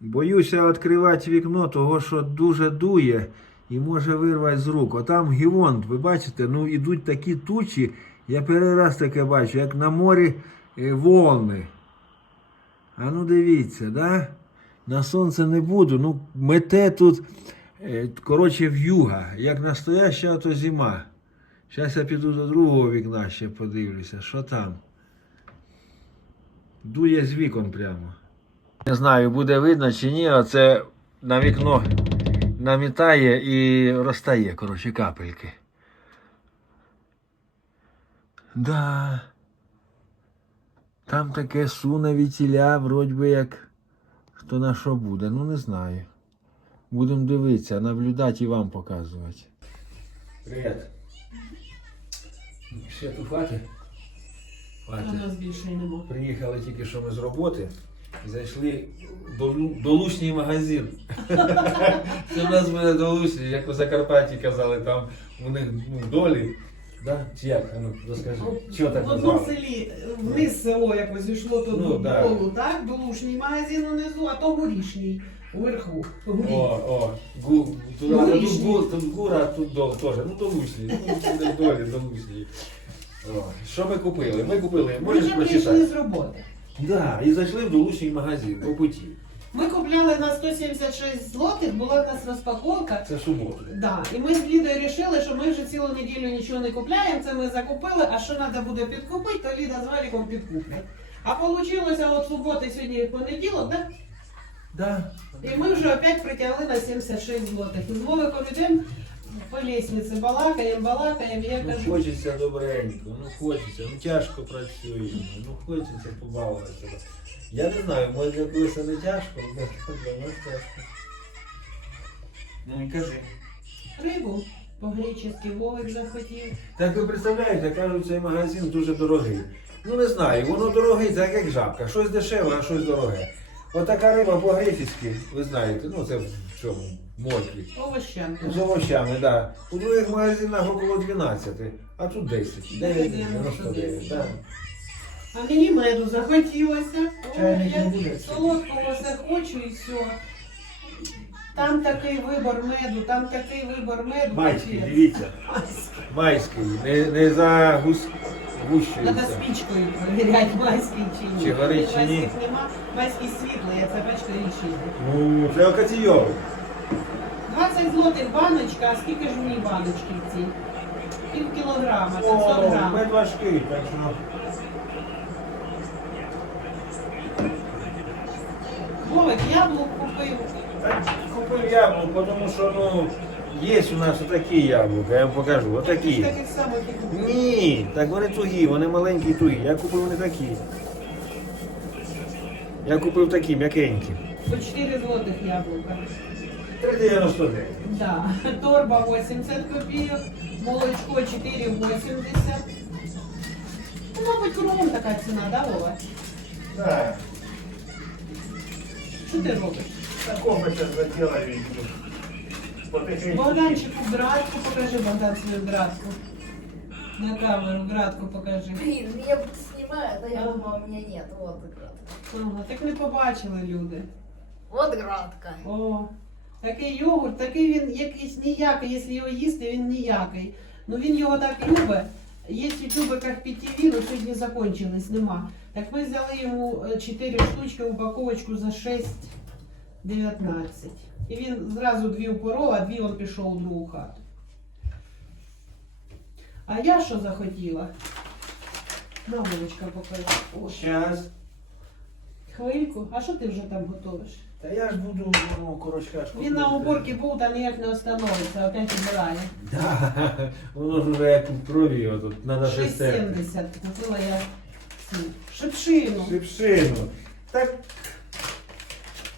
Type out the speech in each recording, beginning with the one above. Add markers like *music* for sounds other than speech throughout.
Боюся відкривати вікно, того що дуже дує і може вирвати з рук. Отам гівонт, ви бачите, ну ідуть такі тучі, я перший раз таке бачу, як на морі е, волни. А ну дивіться, да? На сонце не буду. Ну, мете тут, е, коротше, в'юга, як настояща то зима. Зараз я піду до другого вікна ще подивлюся, що там. Дує з вікон прямо. Не знаю, буде видно чи ні, а це на вікно намітає і розтає, коротше, капельки. Да. Там таке суне вітіля, вроді би як хто на що буде, ну не знаю. Будемо дивитися, наблюдати і вам показувати. Привіт. Ще тут хватить? Нема. Приїхали тільки що ми з роботи. Зайшли до, Лу- до магазин. *laughs* Це в нас буде до Лушні, як у Закарпатті казали, там у них ну, долі. Да? Чи як? Ну, розкажи. Чого так В одному назвали? селі вниз село якось йшло то Ну, до да. долу, так? Долушній магазин унизу, а то горішній уверху. Горі. О, о, гу, тут, Ну, а тут, Лушній. гу, тут гура, а тут дол теж. Ну до Лушні. Ну, це долі, до Лушні. О, Що ми купили? Ми купили, Ми можеш вже прочитати? прийшли з роботи. Да, і зайшли в Долушній магазин по путі. Ми купляли на 176 злотих, була в нас розпаковка. Це субота. Да. І ми з Лідою вирішили, що ми вже цілу неділю нічого не купляємо, це ми закупили, а що треба буде підкупити, то Ліда з Валіком підкуплять. А вийшло от суботи, сьогодні понеділок, да? Да. І ми вже опять притягли на 76 злотих. І з Вовиком йдемо по лестниці, балакаємо, балакаємо, я Ну, кажу, хочеться добренько, ну хочеться, ну тяжко працюємо, ну хочеться побалуватися. Я не знаю, може для когось це не тяжко, але для нас тяжко. Ну і кажи. рибу по-гречески Вовик захотів. Так ви представляєте, кажуть, цей магазин дуже дорогий. Ну не знаю, воно дорогий, так як жабка. Щось дешеве, а щось дороге. Отака риба по-гречески, ви знаєте, ну це в чому? Моркві. Овощами. З овощами, так. Да. У других магазинах около 12, а тут 10. 9, 99, так. А мені меду захотілося. Ой, Чайник не я солодкого все хочу і все. Там такий вибор меду, там такий вибор меду. Майський, капець. дивіться. Майський. Не, не Треба гущується. спічкою перевіряти майський чи ні. Чи горить, чи ні. Майських нема. Майський світлий, а це бачите річний. Ну, це окатійовий. 20 злотих баночка, а скільки ж мені баночки в цій? Пів кілограма, 500 О, грам. мед важкий, так що. Вовик яблук купив. Так, Купив яблуко, тому що ну, є у нас отакі яблука, я вам покажу, отакі. Таких самих і купив. Ні, так вони тугі, вони маленькі і тугі. Я купив не такі. Я купив такі, м'якенькі. По 4 злотих яблука. 3,99. Да. Торба 80 копійок, молочко 4,80. Ну, мабуть, кругом така ціна, да, Вова? Так, Що ти робиш? такого зараз заділаю. Потихеньку. Богданчику градку покажи, Богдан, свою градку. На камеру градку покажи. Блин, меня будто снимают, а я думала, у меня нет. Вот градка. Ага, так не побачили люди. Вот градка. О, такий йогурт, такий він якийсь ніякий, якщо його їсти, він ніякий. Ну він його так любить. Є в тюбиках питєві, але сьогодні закончились, нема. Так ми взяли йому 4 штучки, упаковочку за 6,19. І він зразу дві упоров, а дві він пішов у другу хату. А я що захотіла? Мамочка покажи. О, Щас. хвильку. А що ти вже там готовиш? Та я ж буду ну, корочка. ж Він на уборці був, там ніяк не остановиться, опять убирає. Да, воно ж вже як у крові, отут, треба щось терти. 6,70 купила я цю шипшину. Шипшину. Так,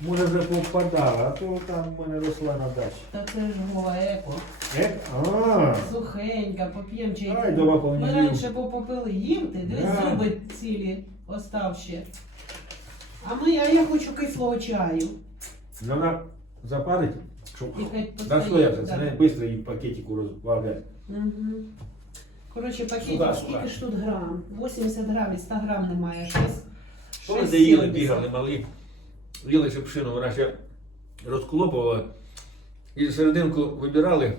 може вже попадала, а то там в мене росла на дачі. Та це ж Вова еко. Е? А, Сухенька, поп'єм чайку. Ай, дома Ми раніше по попили їм, ти дивись, Да. зуби цілі оставші. А ми, а я хочу кислого чаю. вона запарить, щоб І хай це не швидко в пакетику розбавляти. Угу. Коротше, пакетик скільки сюда. ж тут грам? 80 грамів, 100 грам немає. Щось. Що ви щось заїли, 70. бігали, малі? їли цю пшину, вона ще розколопувала. І серединку вибирали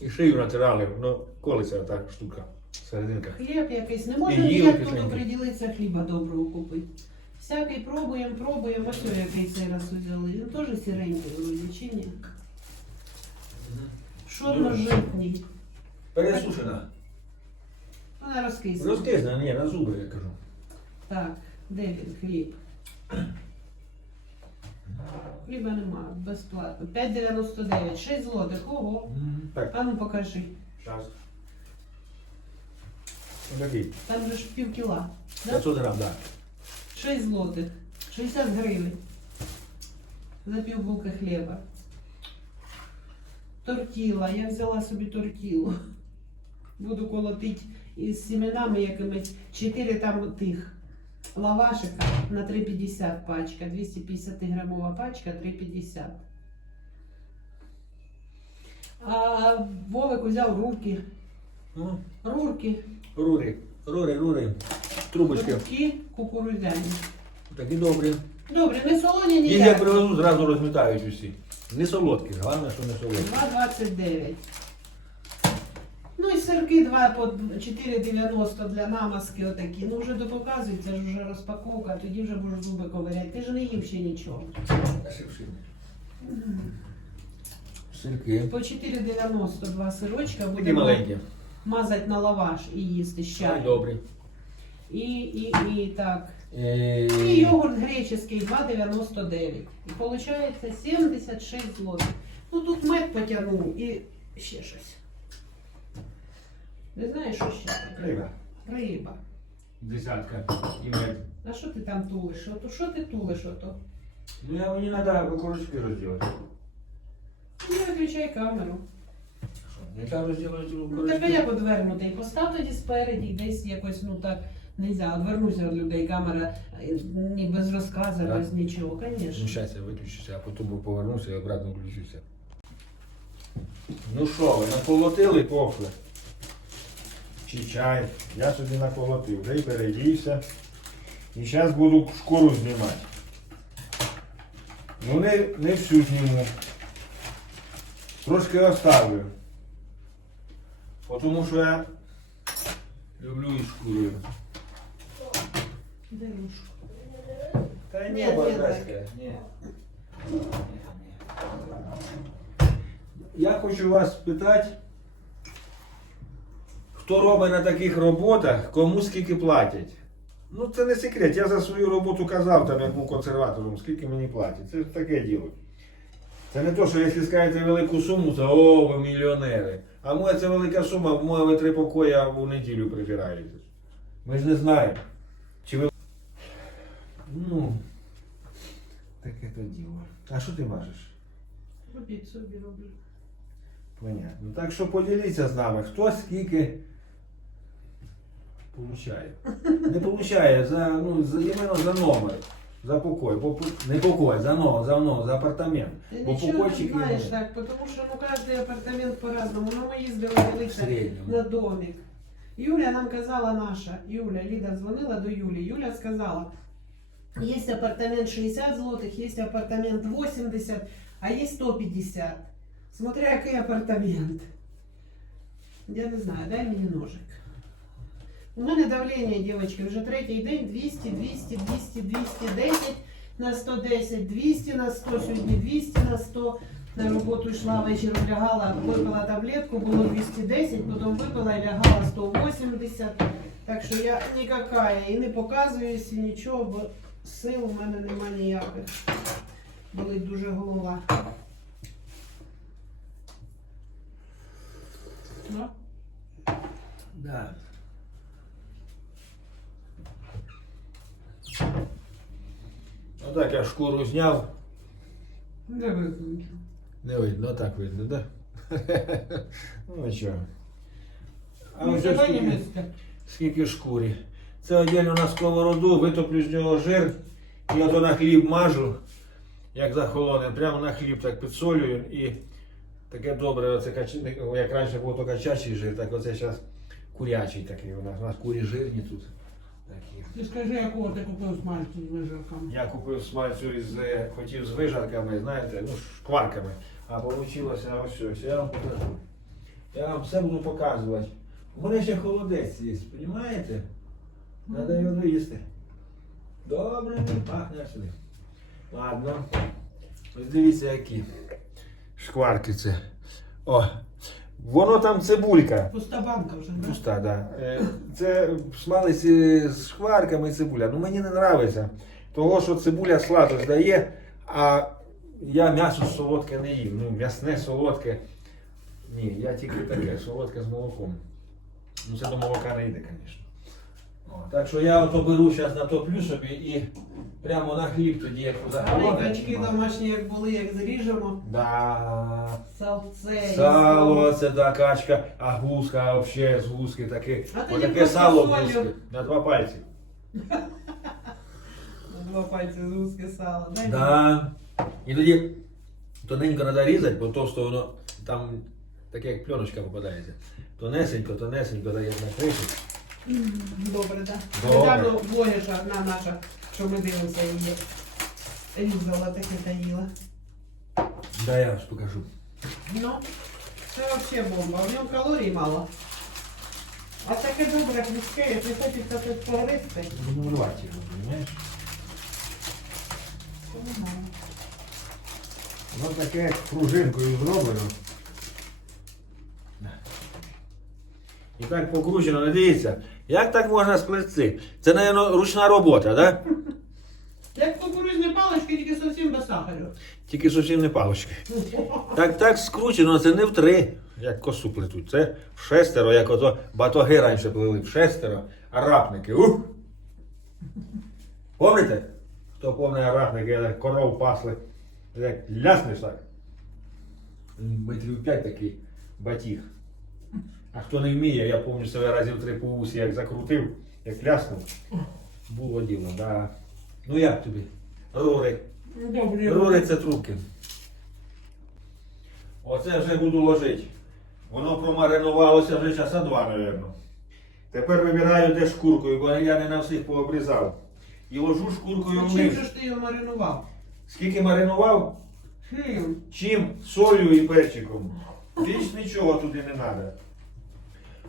і шию натирали. Воно колиться та штука. Серединка. Хліб якийсь, не можна І їли ніяк тут кисленький. оприділитися хліба доброго купити. Всякий пробуємо, пробуємо, ось о, який цей раз взяли. Він теж сіренький вроді, чи ні? Чорно-житній. Пересушена. Вона розкисла. Розкисна, ні, на зуби, я кажу. Так, де він хліб? Хліба нема, безплатно. 5,99, 6 злотих, ого. Так, А ну покажи. зараз. Ось такий. Там же ж пів кіла. Да? 500 грам, так. 6 злотих, 60 гривень. За півбулки хліба. Тортіла, я взяла собі тортілу. Буду колотити із семенами якимись 4 там тих лавашика на 3,50 пачка. 250 грамова пачка 3,50. А Вовик взяв рурки. Рурки. Рури, рури, рури. Трубочки. Рурки кукурудзяні. Такі добрі. Добре, не солоні Їх як ніяк. привезу, зразу розмітають усі. Не солодкі, головне, що не солодкі. 2,29. Ну і сирки 2 по 4,90 для намазки отакі. Ну вже допоказується ж вже розпаковка, тоді вже будеш зуби ковиряти. Ти ж не їв ще нічого. Сирки. По 4,90 два сирочка Такі будемо маленькі. мазати на лаваш і їсти з Ай, добрі. І, і, і так. Е, І йогурт греческий 2,99. І виходить 76 злотих. Ну тут мед потягнув і ще щось. Не знаєш, що ще? Риба. Риба. Десятка. І мед. А що ти там тулиш? Ото що ти тулиш ото? Ну я мені треба корочки розділити. Не виключай камеру. Яка розділити Ну так а як одвернутий? Постав тоді спереді, десь якось, ну так, нельзя. Одвернуся від людей, камера е, ні без розказу, Так. без нічого, Ну, звісно. зараз я виключуся, а потім повернуся і обратно включуся. Ну що, ви наколотили кофе? чи чай. Я собі наколотив, вже й передівся. І зараз буду шкуру знімати. Ну не, не всю зніму. Трошки оставлю. Тому що я люблю із шкурою. Де рушку? Та Ні, ні. Я хочу вас спитати, хто робить на таких роботах, кому скільки платять. Ну це не секрет. Я за свою роботу казав там, як був консерватором, скільки мені платять. Це ж таке діло. Це не то, що якщо скажете велику суму, то о, ви мільйонери. А моя це велика сума, моя ви три покої, в неділю прибираєте. Ми ж не знаємо. Ну, Таке то діло. А що ти важиш? Робіть собі роблю. Понятно. Так що поділіться з нами, хто скільки Получає. Не получає за, ну, за, іменно за номер. За покой. Бо, не покой, за номер, за, номер, за апартамент. Ти Бо нічого не знаєш ну, так, тому що ну кожен апартамент по-разному. Ну ми їздили дивитися середньому. на домик. Юля нам казала наша, Юля, Ліда дзвонила до Юлі. Юля сказала, є апартамент 60 злотих, є апартамент 80, а є 150. Смотря який апартамент. Я не знаю, дай мені ножик. У мене давлення, дівчатки, вже третій день 200, 200, 200, 210 на 110, 200 на 100, сьогодні 200 на 100. На роботу йшла вечір, лягала, випила таблетку, було 210, потім випила і лягала 180. Так що я нікакая і не показуюся, нічого, бо Сил у мене нема ніяких. Болить дуже голова. Ну, Да. Отак я шкуру зняв. не виключу. Не видно, так видно, да? *laughs* Ну нічого. А Ну, ось скільки, скільки шкурі. Це одягну на сковороду, витоплю з нього жир і ото на хліб мажу, як захолоне, прямо на хліб так підсолюю і таке добре, оце як раніше був то качачий жир, так оце зараз курячий такий у нас. У нас курі жирні тут. Такі. Ти скажи, якого ти купив смальцю з виживками. Я купив смальцю із е, хотів з вижарками, знаєте, ну, шкварками. А вийшло ось ось. Я вам покажу. Я вам все буду показувати. У мене ще холодець є, розумієте? Треба його доїсти. Добре, він пахне сюди. Ладно. Ось дивіться, які шкварки це. О, воно там цибулька. Пуста банка вже, да? Пуста, да. Е, Це смалець е, з шкварками і цибуля. Ну мені не подобається. Того, що цибуля сладость дає, а я м'ясо солодке не їм. Ну, м'ясне солодке. Ні, я тільки таке, солодке з молоком. Ну це до молока не йде, звісно. Так що я ото беру зараз натоплю собі і прямо на хліб тоді, як Але качки домашні, як були, як зріжемо. Да. Салце. Сало, це да, качка, а гуска взагалі з гуски таке. А тоді Отаке просто сало гуски на два пальці. Два пальці з узке сало. Дай Да. І тоді тоненько треба різати, бо товсто воно там таке як пленочка попадається. Тонесенько, тонесенько дає на кришу. Добре, так. Недавно блогерша одна наша, що ми дивимося її. Різала таке та їла. Да, я ж покажу. Ну, це взагалі бомба. В ньому калорій мало. А таке добре хлібке, як не хочеться тут погризти. Буду рвати його, розумієш? Воно таке як пружинкою зроблено. І так покручено, не дивіться. Як так можна сплести? Це, мабуть, ручна робота, так? Да? Як кукурузні палички, тільки зовсім без сахару. Тільки зовсім не палочки. *laughs* Так, так скручено, це не в три, як косу плетуть. Це в шестеро, як ото батоги раніше плели, в шестеро, арапники. Ух! Помните? Хто пам'ятає арапники, як коров пасли, як ляснеш так. Метрів п'ять такий батіг. А хто не вміє, я пам'ятаю себе разів три по вусі, як закрутив, як ляснув. Було діло, да. Ну як тобі? Добре. Рури це трубки. Оце вже буду ложити. Воно промаринувалося вже часа два, мабуть. Тепер вибираю де шкуркою, бо я не на всіх пообрізав. І ложу шкуркою А чим вниз. же ж ти його маринував? Скільки маринував? Чим? Чим? Солью і перчиком. Більш нічого туди не треба.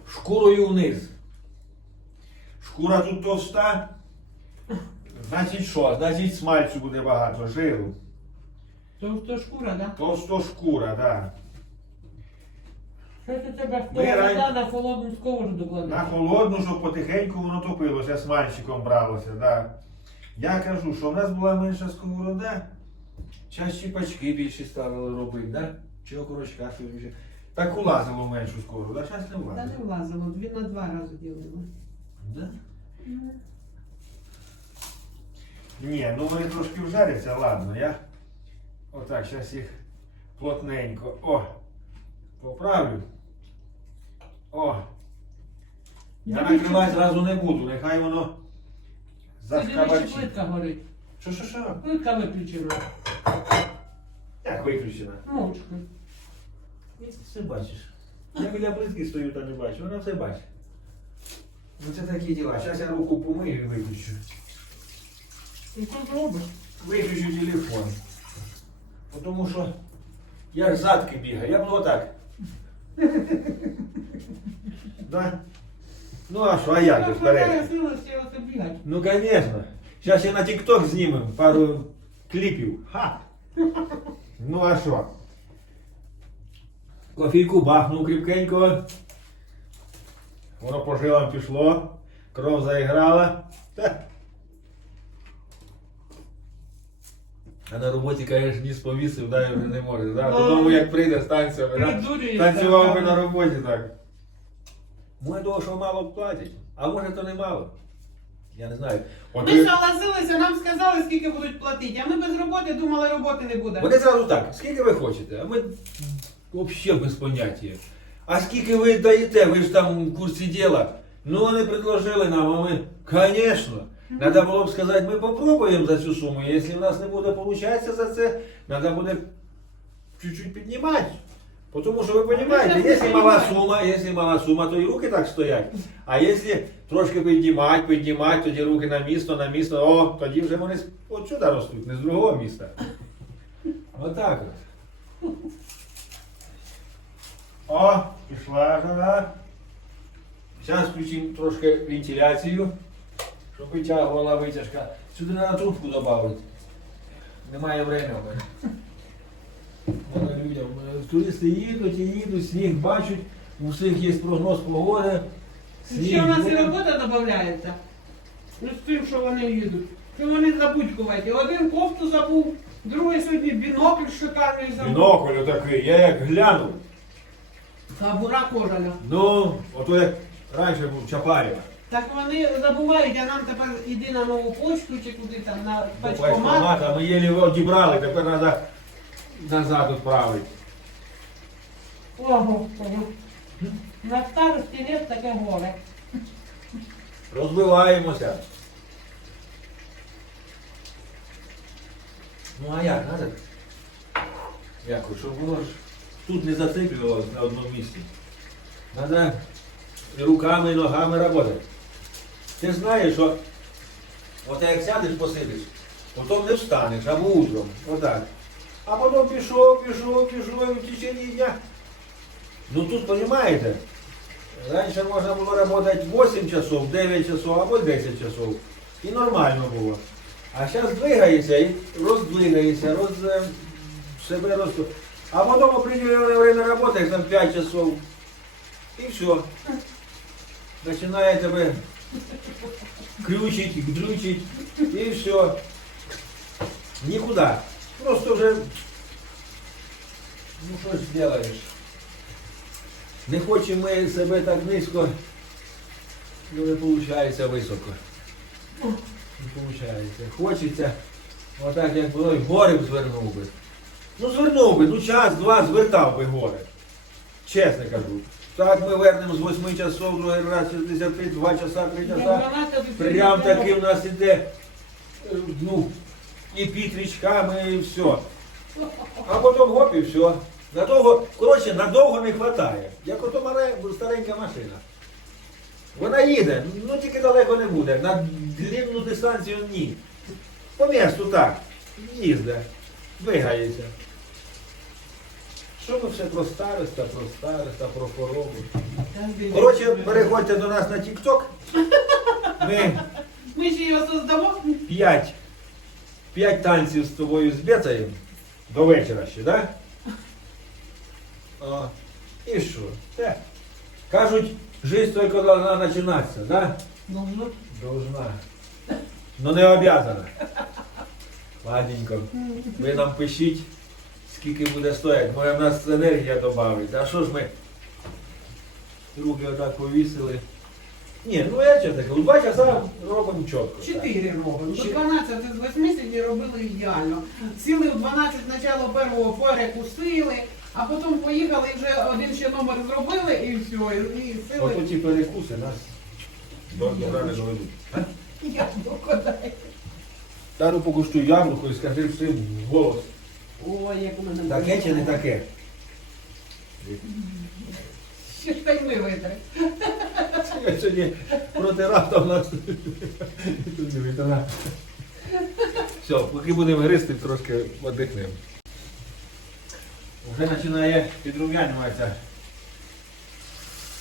Шкурою вниз. Шкура тут товста. Значить що? Значить смальцю буде багато, жиру. То, то шкура, да? Товсто шкура, так. Да. Що це тебе Ми ран- на холодну сковороду На холодну, щоб потихеньку воно топилося, з мальчиком бралося, да. Я кажу, що в нас була менша сковорода, час щіпачки більше ставили робити, да? Чи окорочка собі більше. Так улазило в меншу сковороду, а зараз не Та влазить. не влазило, дві на два рази ділили. Да? Ні, ну вони трошки вжаряться, ладно, я отак зараз їх плотненько. О! Поправлю. О! Я Да накривати зразу не буду, нехай воно ще плитка горить. Що, що, що? Плитка виключена. Як виключена? Мовчки. Ти все бачиш. Я біля плитки стою та не бачу, вона все бачить. Ну це такі діла. Зараз я руку помию і виключу. І що зробиш? Виключу телефон. Тому що я ж задки бігаю, я буду отак. *laughs* Да? Ну а що, а як же Так хватає вперед? силості оце бігати. Ну конечно. Зараз я на TikTok знімем пару кліпів. Ха! *laughs* Ну а що? Кофійку бахнув кріпкенько. Воно по жилам пішло, кров заіграла. Та. А на роботі, конечно, ніс повісив, да, вже не може. Да? Додому як прийде з танцями, да? Танцював би на роботі так. Може того, що мало платять, а може то не мало. Я не знаю. От Ми ви- нам сказали, скільки будуть платити, а ми без роботи думали, роботи не буде. Вони зразу так, скільки ви хочете, а ми взагалі без поняття. А скільки ви даєте, ви ж там в курсі діла. Ну вони предложили нам, а ми, звісно. Треба було б сказати, ми попробуємо за цю суму. Якщо в нас не буде получатися за це, треба буде чуть-чуть піднімати. Тому що ви розумієте, якщо мала сума, якщо мала сума, то і руки так стоять. А якщо трошки піднімати, піднімати, тоді руки на місто, на місто, о, тоді вже вони от сюди ростуть, не з другого міста. Отак от. О, пішла жара. Зараз включимо трошки вентиляцію, щоб витягувала витяжка. Сюди треба трубку додати. Немає времени. в людям. Е, Туристи їдуть і їдуть, сніг бачать, у всіх є прогноз погоди. Ще у нас і робота додається. Ну, з тим, що вони їдуть. Що вони забудькуваті. Один кофту забув, другий сьогодні бінокль шикарний забув. Бінокль такий, я як глянув. Кабура кожана. Ну, ото як раніше був Чапарєва. Так вони забувають, а нам тепер іди на нову почту чи куди там на пачкомат. ми єлі одібрали, тепер треба назад відправити. О, Господи. На старості літ таке горе. Розбиваємося. Ну а як, надо? Як, щоб воно ж тут не зациклювалося на одному місці. Треба руками, і ногами працювати. Ти знаєш, що от як сядеш посидиш, потім не встанеш, або утром. Отак. А потім пішов, пішов, пішов і в течение дня. Ну тут, розумієте, Раніше можна було працювати 8 часов, 9 часов або 10 часов. І нормально було. А зараз двигається і роздвигається, роз, е, себе роз... А потім определенне время роботи, як там 5 часов. І все. Починає тебе крючить, дрючить, і все. Нікуди. Просто вже, ну що ж зробиш. Не хочемо ми себе так низько, ну не виходить високо. Не виходить. Хочеться, отак як було, й гори б звернув би. Ну звернув би, ну час-два звертав би гори. Чесно кажу. Так ми вернемо з 8 часов, другий раз 63, 2 часа, 3 часа. Прям таки в нас іде, е, ну, і пітрічками, і все. А потім гоп і все. Надовго, коротше, надовго не вистачає. Як ото маре старенька машина. Вона їде, ну тільки далеко не буде. На длинну дистанцію ні. По місту так. Їздить, двигається. Що ми все про староста, про староста, про хворобу. Коротше, переходьте до нас на TikTok. Ми Ми ще його создамо. п'ять, п'ять танців з тобою збецаємо до вечора ще, так? О, і що? Те. Кажуть, жизнь тільки должна починатися, да? Должно. Должна. Ну не обязана. Ладненько. Ви нам пишіть, скільки буде стояти. Може в нас енергія додавить. А що ж ми руки отак повісили? Ні, ну я чесно кажу, два часа робимо чітко. Чотири робимо. До 12 з 8 сьогодні робили ідеально. Сіли в 12 начало першого перекусили, а потім поїхали і вже один ще номер зробили і все. І, і сили. Ото ті перекуси нас до не доведуть. Я догадай. Дару покуштуй яблуко і скажи всім в голос. Ой, як у мене Таке чи не таке? Ще ж й ми витри. Я сьогодні протирав там нас. Тут не витирав. Все, поки будемо гристи, трошки віддихнемо. Вже починає підрум'янюватися.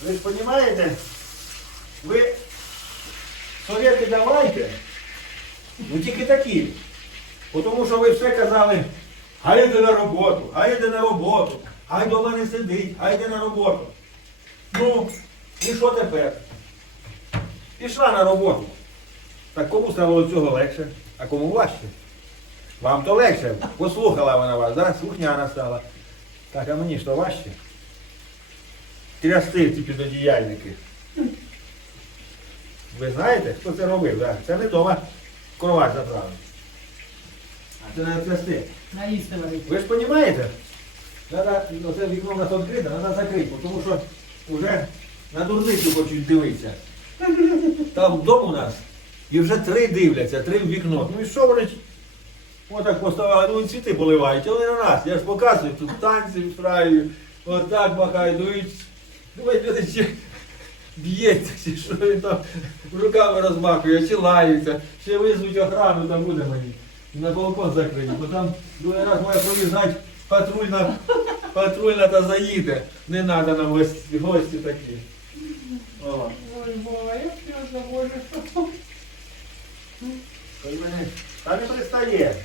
Ви ж розумієте? Ви совєти давайте, ну тільки такі. Тому що ви все казали, хай на роботу, хай йде на роботу, хай дома не сидить, хай йде на роботу. Ну, і що тепер? Пішла на роботу. Так кому стало цього легше, а кому важче? Вам то легше. Послухала вона вас, да? слухняна стала. Так, а мені що важче? Трясти ці підодіяльники. Ви знаєте, хто це робив? Да? Це не вдома кровать заправив. Це треба трясти. Наїсти варити. Ви ж розумієте? Надо, оце вікно у нас відкрите, треба закрити, тому що вже на дурницю хочуть дивитися. Там дом у нас, і вже три дивляться, три в вікно. Ну і що вони? Отак поставили, ну і цвіти поливають, а вони на нас. Я ж показую, тут танці встраю, Отак махають, дують. Думають, люди чи б'ється, чи що він там руками розмахує, чи лаються, ще визвуть охрану, там буде мені. На балкон закриють, бо там другий раз має проїжджати патрульна, патрульна та заїде. Не треба нам гості, гості такі. О. Ой. Та не пристає.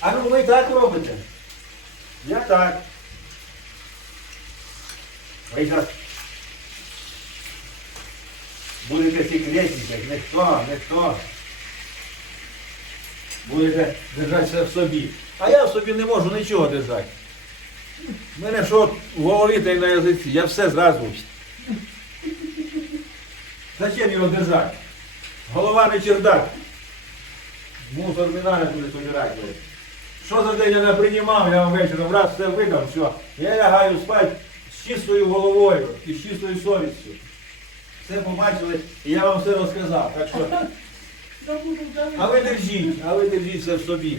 А ну ви так робите. Я так. Ви зараз будете секретничати, ніхто, ніхто. Будете держати все в собі. А я в собі не можу нічого держати. У мене що в голові та й на язиці, я все зразу. Зачем його держати? Голова не чердак. Мусор не надо туди собирати. Що за день я не приймав, я вам вечором раз все видав, все. Я лягаю спати з чистою головою і з чистою совістю. Все побачили, і я вам все розказав. Так що а ви держіть, а ви держіть все в собі.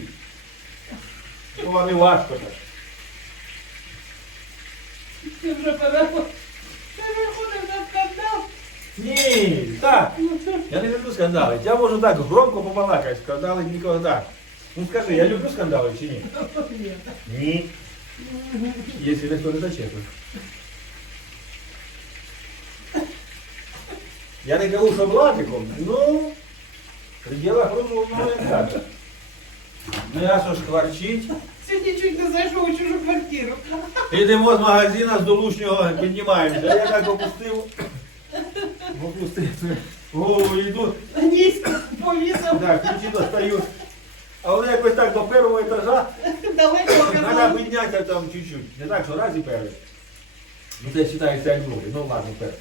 Бо вам і важко так. Ти вже переходив. Ти виходив на скандал. Ні, так. Я не люблю скандали. Я можу так громко побалакати, скандали ніколи. Ну скажи, я люблю скандали чи ні? Ні. Якщо ніхто не зачепив. Я не кажу, що блатиком, ну, в пределах розумного не так. М'ясо шкварчить. Сьогодні чуть не зайшов у чужу квартиру. Йдемо з магазина з долушнього піднімаємося. Я так опустив. Опустив голову йду. Нісь повісив Так, ключі достаю. А вони якось так до першого етажа. далеко Треба піднятися там чуть-чуть. Не так, що раз і перший. Ну це вважається як другий. Ну ладно, перший.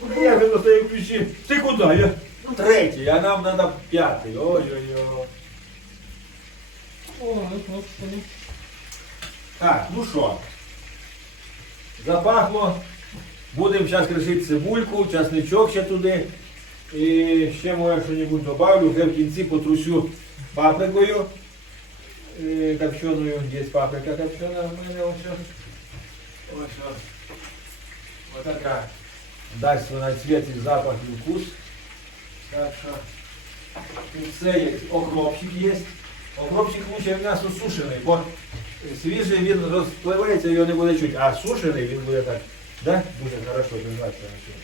Ну, Я вже достаю ключі. Ти куди? Я третій, а нам треба п'ятий. Ой-ой-ой. Ой, господи. Так, ну що? Запахло. Будемо зараз кришити цибульку, часничок ще туди. І ще може що-небудь добавлю. Вже в кінці потрусю паприкою. Копченою. Є паприка копчена в мене ось. що. Ось. Ось така. Дасть вона цвіт і запах і вкус. Все є. Окропчик є. Окропчик лучше м'ясо сушений, бо свіжий він розпливається, його не буде чути, а сушений він буде так. Да? Дуже хорошо держатися на цьому.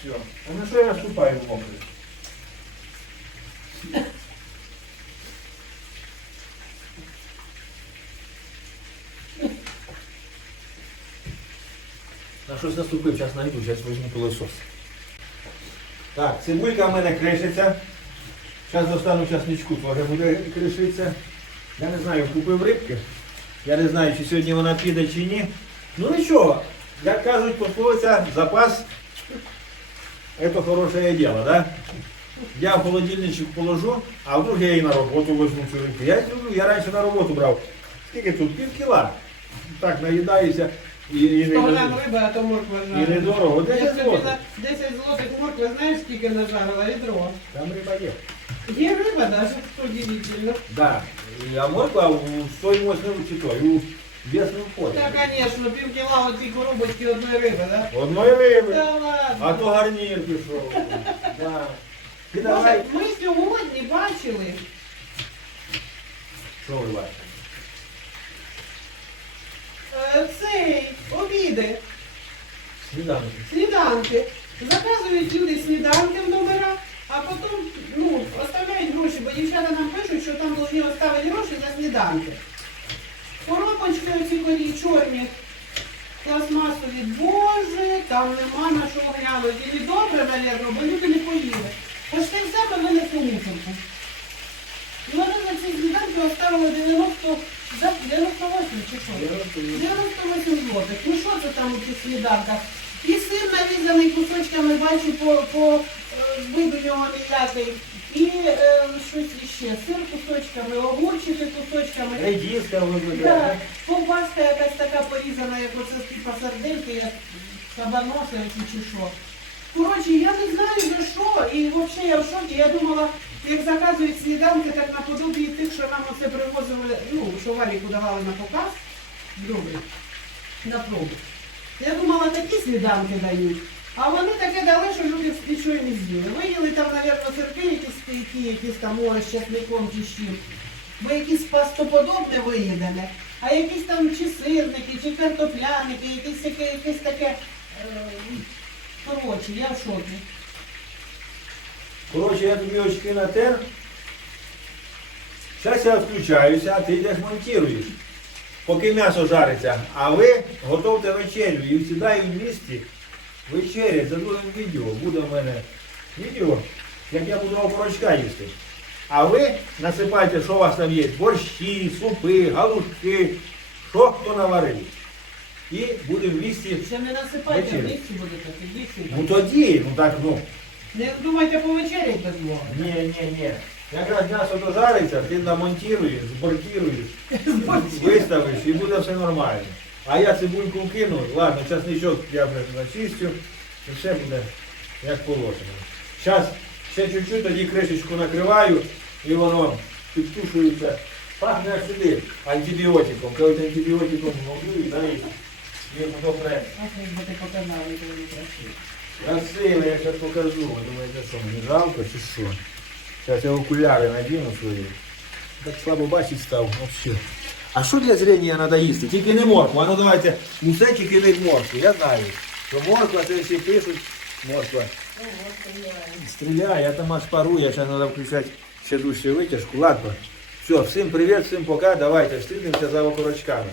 Все. А на що я наступаю в мокрий? На щось наступив, зараз знайду, зараз візьму пилосос. Так, цибулька в мене кришиться. Зараз достану часничку, теж буде кришитися. Я не знаю, купив рибки. Я не знаю, чи сьогодні вона піде чи ні. Ну нічого, як кажуть, пословиця, запас це хороше діло, да? Я в холодильничок положу, а вдруг я і на роботу возьму цю рибку. Я люблю, я раніше на роботу брав. Скільки тут? Пів кіла. Так, наїдаюся і, і, То вона не, риба, а то морква і жарена. недорого. Я 10 собі злотих. на 10 злотих моркви, знаєш, скільки нажарила? Відро. Там риба є. Є риба, навіть, що удивительно. Да. І- А морква у стоїмость не вчитой, у вес не входить. Так, звісно, пів кіла оці коробочки одної риби, да? Одної риби. Та ладно. А то гарнір пішов. Да. Ти давай. Може, ми сьогодні бачили, Що ви бачите? Е, цей обіди, Сніданок. сніданки. Заказують люди сніданки в номера, а потім ну, оставляють гроші, бо дівчата нам пишуть, що там повинні оставити гроші за сніданки. Коробочки оці корі чорні, пластмасові, боже, там нема на що глянути. І добре, мабуть, бо люди не поїли. Почти все у мусорку. Вони на ці сніданки оставили 90, за 98 чи що? 98 злотих. Ну що це там у цих сніданках? І сир нарізаний кусочками, бачу, по, по е, виду нього ніякий. І е, щось іще. Сир кусочками, огурчики кусочками. Редіска Да, виглядає. ковбаска якась така порізана, як оце типа сардельки, як кабаноси чи що. Коротше, я не знаю за що, і взагалі я в шокі. Я думала, як заказують сніданки, так наподобі тих, що нам оце привозили, ну, що Валіку давали на показ. Добре. на пробу. Я думала, такі сніданки дають. А вони таке дали, що люди нічого не з'їли. Виїли там, мабуть, сирки якісь стійкі, якісь там може з часником чи з. Бо якісь пастоподобне виїдене, а якісь там чи сирники, чи картопляники, якісь якесь таке. е, Коротше, я в шокі. Коротше, я тобі очки натер. Зараз я відключаюся, а ти йдеш монтуєш. Поки м'ясо жариться. А ви готовте вечерю і сідай в місті вечерять. Це буде відео. Буде в мене відео, як я буду окорочка їсти. А ви насипайте, що у вас там є. Борщі, супи, галушки, що хто наварив. І будемо в місті. Ще не насипайте, в Вечеря. місці будете, в місці. Ну тоді, ну так, ну. Не думайте повечерять без Бога. Ні, ні, ні. Якраз м'ясо дожариться, ти намонтіруєш, збортіруєш, виставиш і буде все нормально. А я цибульку вкину, ладно, часничок я вже начистю, і все буде як положено. Зараз ще чуть-чуть, тоді кришечку накриваю і воно підтушується. Пахне як сюди антибіотиком. Коли ти антибіотиком годують, да, і то не красиво. Я зараз покажу. Думаєте, що мені жалко чи що? Зараз я окуляри надіну свої. Так слабо бачить став. Вообще. А що для зрення треба їсти? Тільки не моркву. А ну давайте, усе тільки не моркву. Я знаю, що морква, це всі пишуть, морква. Стріляє, я там аж пару, я зараз треба включати ще дужче витяжку. Ладно. Все, всім привіт, всім пока. Давайте, встрінемося за окорочками.